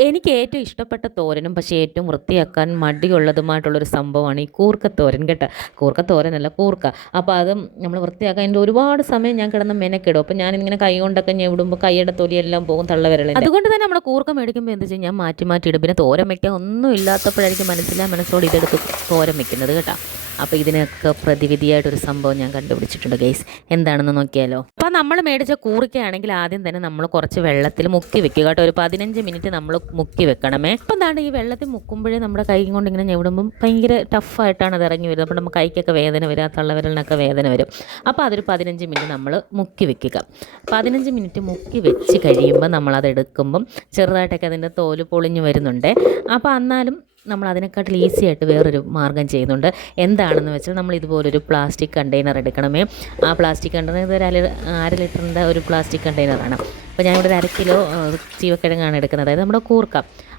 എനിക്ക് ഏറ്റവും ഇഷ്ടപ്പെട്ട തോരനും പക്ഷേ ഏറ്റവും വൃത്തിയാക്കാൻ മടിയുള്ളതുമായിട്ടുള്ളൊരു സംഭവമാണ് ഈ കൂർക്കത്തോരൻ കേട്ടോ? കൂർക്കത്തോരനല്ല കൂർക്ക. അപ്പോൾ അത് നമ്മൾ വൃത്തിയാക്കാൻ എന്റെ ഒരുപാട് സമയം ഞാൻ കിടന്ന് മെനക്കിടും. അപ്പോൾ ഞാനിങ്ങനെ കൈ കൊണ്ടൊക്കെ ഞാൻ ഇടുമ്പോൾ കൈയുടെ തൊലിയെല്ലാം പോകും തള്ളവിരൽ അതുകൊണ്ട് തന്നെ നമ്മൾ കൂർക്ക മേടിക്കുമ്പോൾ എന്ത് ചെയ്യും? ഞാൻ മാറ്റി മാറ്റി ഇടും. പിന്നെ തോരം വയ്ക്കാൻ ഒന്നും ഇല്ലാത്തപ്പോഴായിരിക്കും മനസ്സിലാ മനസ്സോട് ഇതെടുത്ത് തോരം വയ്ക്കുന്നത് കേട്ടോ? അപ്പോൾ ഇതിനൊക്കെ പ്രതിവിധിയായിട്ടൊരു സംഭവം ഞാൻ കണ്ടുപിടിച്ചിട്ടുണ്ട് ഗൈസ് എന്താണെന്ന് നോക്കിയാലോ? അപ്പോൾ നമ്മൾ മേടിച്ച കൂറിക്കയാണെങ്കിൽ ആദ്യം തന്നെ നമ്മൾ കുറച്ച് വെള്ളത്തിൽ മുക്കി വെക്കുക കേട്ടോ. ഒരു പതിനഞ്ച് മിനിറ്റ് നമ്മൾ മുക്കി വെക്കണമേ. അപ്പം എന്താണ് ഈ വെള്ളത്തിൽ മുക്കുമ്പോഴേ നമ്മുടെ കൈ കൊണ്ട് ഇങ്ങനെ ഞെവിടുമ്പം ഭയങ്കര ടഫായിട്ടാണ് അത് ഇറങ്ങി വരുന്നത്. അപ്പോൾ നമുക്ക് കൈക്കൊക്കെ വേദന വരിക തള്ളവിരലിനൊക്കെ വേദന വരും. അപ്പോൾ അതൊരു പതിനഞ്ച് മിനിറ്റ് നമ്മൾ മുക്കി വെക്കുക. പതിനഞ്ച് മിനിറ്റ് മുക്കി വെച്ച് കഴിയുമ്പോൾ നമ്മളത് എടുക്കുമ്പം ചെറുതായിട്ടൊക്കെ അതിന്റെ തോൽ പൊളിഞ്ഞ് വരുന്നുണ്ട്. അപ്പോൾ എന്നാലും നമ്മൾ അതിനെക്കാട്ടിൽ ഈസി ആയിട്ട് വേറൊരു മാർഗം ചെയ്യുന്നുണ്ട്. എന്താണെന്ന് വെച്ചാൽ നമ്മൾ ഇതുപോലൊരു പ്ലാസ്റ്റിക് കണ്ടെയ്നർ എടുക്കണമേ. ആ പ്ലാസ്റ്റിക് കണ്ടെയ്നർ ഒരു അര അര ലിറ്ററിന്റെ ഒരു പ്ലാസ്റ്റിക് കണ്ടെയ്നറാണ് അപ്പോൾ ഞാനിവിടെ ഒരു അര കിലോ ചീവക്കിഴങ്ങാണ് എടുക്കുന്നത്. അതായത് നമ്മുടെ കൂർക്ക.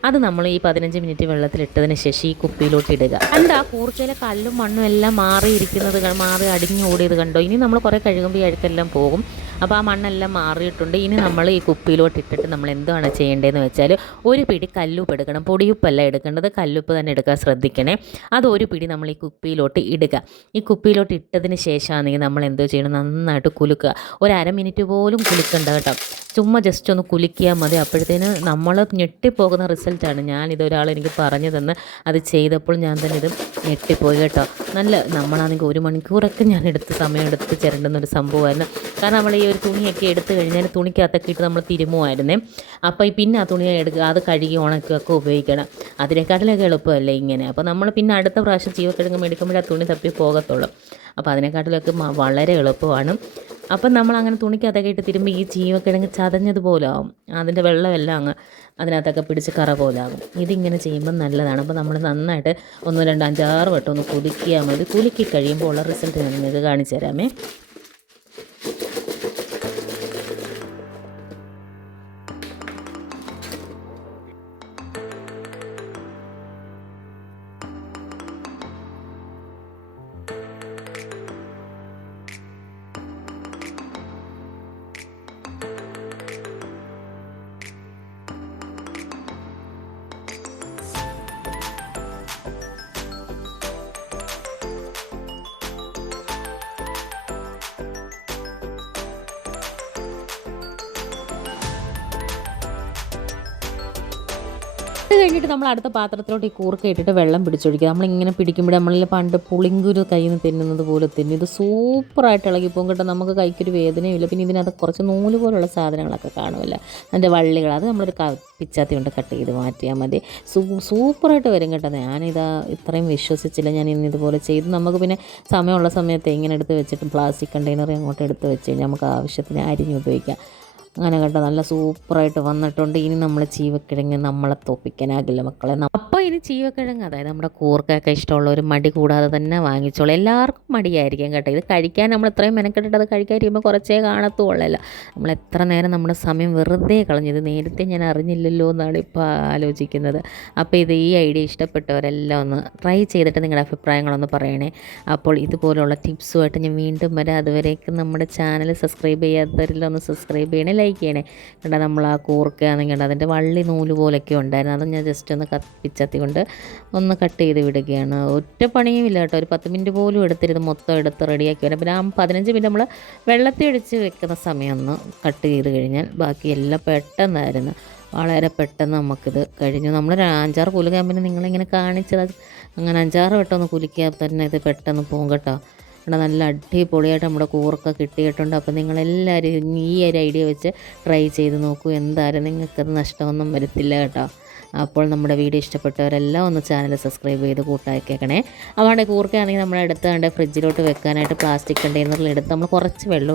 അത് നമ്മൾ ഈ പതിനഞ്ച് മിനിറ്റ് വെള്ളത്തിലിട്ടതിന് ശേഷം ഈ കുപ്പിയിലോട്ട് ഇടുക. കണ്ട ആ കൂർക്കയിലെ കല്ലും മണ്ണും എല്ലാം മാറിയിരിക്കുന്നത് മാറി അടിഞ്ഞു ഓടിയത് കണ്ടോ? ഇനി നമ്മൾ കുറേ കഴുകുമ്പോൾ ഈ അഴുക്കെല്ലാം പോകും. അപ്പോൾ ആ മണ്ണെല്ലാം മാറിയിട്ടുണ്ട്. ഇനി നമ്മൾ ഈ കുപ്പിയിലോട്ട് ഇട്ടിട്ട് നമ്മൾ എന്താണ് ചെയ്യേണ്ടതെന്ന് വെച്ചാൽ ഒരു പിടി കല്ലുപ്പ് എടുക്കണം. പൊടിയുപ്പല്ല എടുക്കേണ്ടത്. കല്ലുപ്പ് തന്നെ എടുക്കാൻ ശ്രദ്ധിക്കണേ. അത് ഒരു പിടി നമ്മൾ ഈ കുപ്പിയിലോട്ട് ഇടുക. ഈ കുപ്പിയിലോട്ട് ഇട്ടതിന് ശേഷമാണെങ്കിൽ നമ്മൾ എന്തോ ചെയ്യണം? നന്നായിട്ട് കുലുക്കുക. ഒരു അര മിനിറ്റ് പോലും കുലുക്കണ്ട കേട്ടോ. ചുമ്മാ ജസ്റ്റ് ഒന്ന് കുലുക്കിയാൽ മതി. അപ്പോഴത്തേന് നമ്മൾ ഞെട്ടിപ്പോകുന്ന റിസൾട്ടാണ് ഞാനിത് ഇതൊരാൾ എനിക്ക് പറഞ്ഞു തന്ന് അത് ചെയ്തപ്പോൾ ഞാൻ തന്നെ ഇത് ഞെട്ടിപ്പോയി കേട്ടോ. നല്ല നമ്മളാണെങ്കിൽ ഒരു മണിക്കൂറൊക്കെ ഞാൻ എടുത്ത് സമയം എടുത്ത് ചിരണ്ടുന്ന ഒരു സംഭവമായിരുന്നു. കാരണം നമ്മൾ ഈ ഒരു തുണിയൊക്കെ എടുത്തു കഴിഞ്ഞാൽ തുണിക്കകത്തൊക്കെ ഇട്ട് നമ്മൾ തിരുമുമായിരുന്നേ അപ്പോൾ പിന്നെ ആ തുണി എടുക്കുക അത് കഴുകി ഉണക്കുകയൊക്കെ ഉപയോഗിക്കണം. അതിനെക്കാട്ടിലൊക്കെ എളുപ്പമല്ലേ ഇങ്ങനെ. അപ്പോൾ നമ്മൾ പിന്നെ അടുത്ത പ്രാവശ്യം ജീവക്കിഴങ്ങ് മേടിക്കുമ്പോഴേ ആ തുണി തപ്പി പോകത്തുള്ളൂ. അപ്പോൾ അതിനെക്കാട്ടിലൊക്കെ വളരെ എളുപ്പമാണ്. അപ്പം നമ്മൾ അങ്ങനെ തുണിക്കകത്തൊക്കെ ഇട്ട് തിരുമ്പി ഈ ജീവക്കിഴങ്ങ് ചതഞ്ഞതുപോലെ ആവും. അതിന്റെ വെള്ളമെല്ലാം അങ്ങ് അതിനകത്തൊക്കെ പിടിച്ച് കറ പോലെ ആകും. ഇതിങ്ങനെ ചെയ്യുമ്പോൾ നല്ലതാണ്. അപ്പോൾ നമ്മൾ നന്നായിട്ട് ഒന്ന് രണ്ട് അഞ്ചാറ് വട്ടം ഒന്ന് കുലുക്കിയാൽ മതി. കുലുക്കി കഴിയുമ്പോൾ ഉള്ള റിസൾട്ട് ഞാൻ നിങ്ങൾക്ക് കാണിച്ചു തരാമേ. അത് കഴിഞ്ഞിട്ട് നമ്മൾ അടുത്ത പാത്രത്തിലോട്ട് ഈ കൂർക്ക ഇട്ടിട്ട് വെള്ളം പിടിച്ചൊഴിക്കുക. നമ്മളിങ്ങനെ പിടിക്കുമ്പോൾ നമ്മളിൽ പണ്ട് പുളിങ്കുരു കയ്യിൽ നിന്ന് തിന്നുന്നത് പോലെ തിന്നും ഇത് സൂപ്പറായിട്ട് ഇളകിപ്പോകും കേട്ടോ. നമുക്ക് കൈക്കൊരു വേദനയുമില്ല പിന്നെ ഇതിനകത്ത് കുറച്ച് നൂൽ പോലുള്ള സാധനങ്ങളൊക്കെ കാണുമല്ലോ? അതിന്റെ വള്ളികൾ. അത് നമ്മളൊരു പിച്ചാത്തി കൊണ്ട് കട്ട് ചെയ്ത് മാറ്റിയാൽ മതി. സൂ സൂപ്പറായിട്ട് വരും കേട്ടോ. ഞാനിതാ ഇത്രയും വിശ്വസിച്ചില്ല. ഞാൻ ഇന്ന് ഇതുപോലെ ചെയ്ത്. നമുക്ക് പിന്നെ സമയമുള്ള സമയത്ത് ഇങ്ങനെ എടുത്ത് വെച്ചിട്ട് പ്ലാസ്റ്റിക് കണ്ടെയ്നർ അങ്ങോട്ട് എടുത്ത് വെച്ച് കഴിഞ്ഞാൽ നമുക്ക് ആവശ്യത്തിന് അരിഞ്ഞ് ഉപയോഗിക്കാം. അങ്ങനെ കേട്ടോ നല്ല സൂപ്പറായിട്ട് വന്നിട്ടുണ്ട്. ഇനി നമ്മൾ ചീവക്കിഴങ്ങ് നമ്മളെ തോപ്പിക്കാനാകില്ല മക്കളെ. ഇനി ചീവക്കിഴങ്ങ് അതായത് നമ്മുടെ കൂർക്കൊക്കെ ഇഷ്ടമുള്ളവർ മടി കൂടാതെ തന്നെ വാങ്ങിച്ചോളൂ. എല്ലാവർക്കും മടിയായിരിക്കും കേട്ടോ. ഇത് കഴിക്കാൻ നമ്മൾ ഇത്രയും മെനക്കെട്ടിട്ട് അത് കഴിക്കാതിരിക്കുമ്പോൾ കുറച്ചേ കാണത്തുള്ളല്ല. നമ്മൾ എത്ര നേരം നമ്മുടെ സമയം വെറുതെ കളഞ്ഞു. ഇത് നേരത്തെ ഞാൻ അറിഞ്ഞില്ലല്ലോ എന്നാണ് ഇപ്പോൾ ആലോചിക്കുന്നത്. അപ്പോൾ ഇത് ഈ ഐഡിയ ഇഷ്ടപ്പെട്ടവരെല്ലാം ഒന്ന് ട്രൈ ചെയ്തിട്ട് നിങ്ങളുടെ അഭിപ്രായങ്ങളൊന്ന് പറയണേ. അപ്പോൾ ഇതുപോലുള്ള ടിപ്സുമായിട്ട് ഞാൻ വീണ്ടും വരാം. അതുവരേക്കും നമ്മുടെ ചാനൽ സബ്സ്ക്രൈബ് ചെയ്യാത്തവരിലൊന്ന് സബ്സ്ക്രൈബ് ചെയ്യണേ ലൈക്ക് ചെയ്യണേ. കണ്ടാൽ നമ്മൾ ആ കൂർക്കുകയാണെങ്കിൽ അതിന്റെ വള്ളി നൂൽ പോലൊക്കെ ഉണ്ടായിരുന്നു. അത് ഞാൻ ജസ്റ്റ് ഒന്ന് കത്തിച്ചത്തി കൊണ്ട് ഒന്ന് കട്ട് ചെയ്ത് വിടുകയാണ്. ഒറ്റ പണിയും ഇല്ല കേട്ടോ. ഒരു പത്ത് മിനിറ്റ് പോലും എടുത്തിരുത് മൊത്തം എടുത്ത് റെഡിയാക്കി വരാം. പിന്നെ ആ പതിനഞ്ച് മിനിറ്റ് നമ്മൾ വെള്ളത്തിൽ ഒഴിച്ച് വെക്കുന്ന സമയം ഒന്ന് കട്ട് ചെയ്ത് കഴിഞ്ഞാൽ ബാക്കി എല്ലാം പെട്ടെന്നായിരുന്നു. വളരെ പെട്ടെന്ന് നമുക്കിത് കഴിഞ്ഞു. നമ്മൾ അഞ്ചാറ് കുലുക്കാൻ പിന്നെ നിങ്ങളിങ്ങനെ കാണിച്ചത്. അങ്ങനെ അഞ്ചാറ് വട്ടം ഒന്ന് കുലിക്കാൻ തന്നെ ഇത് പെട്ടെന്ന് പോകും കേട്ടോ. ഇവിടെ നല്ല അടിപൊളിയായിട്ട് നമ്മുടെ കൂർക്ക കിട്ടിയിട്ടുണ്ട്. അപ്പോൾ നിങ്ങളെല്ലാവരും ഈ ഒരു ഐഡിയ വെച്ച് ട്രൈ ചെയ്ത് നോക്കൂ. എന്തായാലും നിങ്ങൾക്കത് നഷ്ടമൊന്നും വരത്തില്ല കേട്ടോ. അപ്പോൾ നമ്മുടെ വീഡിയോ ഇഷ്ടപ്പെട്ടവരെല്ലാം ഒന്ന് ചാനൽ സബ്സ്ക്രൈബ് ചെയ്ത് കൂട്ടാക്കിയേക്കണേ. അവിടെ കൂർക്കയാണെങ്കിൽ നമ്മൾ എടുത്താണ്ട് ഫ്രിഡ്ജിലോട്ട് വെക്കാനായിട്ട് പ്ലാസ്റ്റിക് കണ്ടെയ്നറിൽ എടുത്ത് നമ്മൾ കുറച്ച് വെള്ളം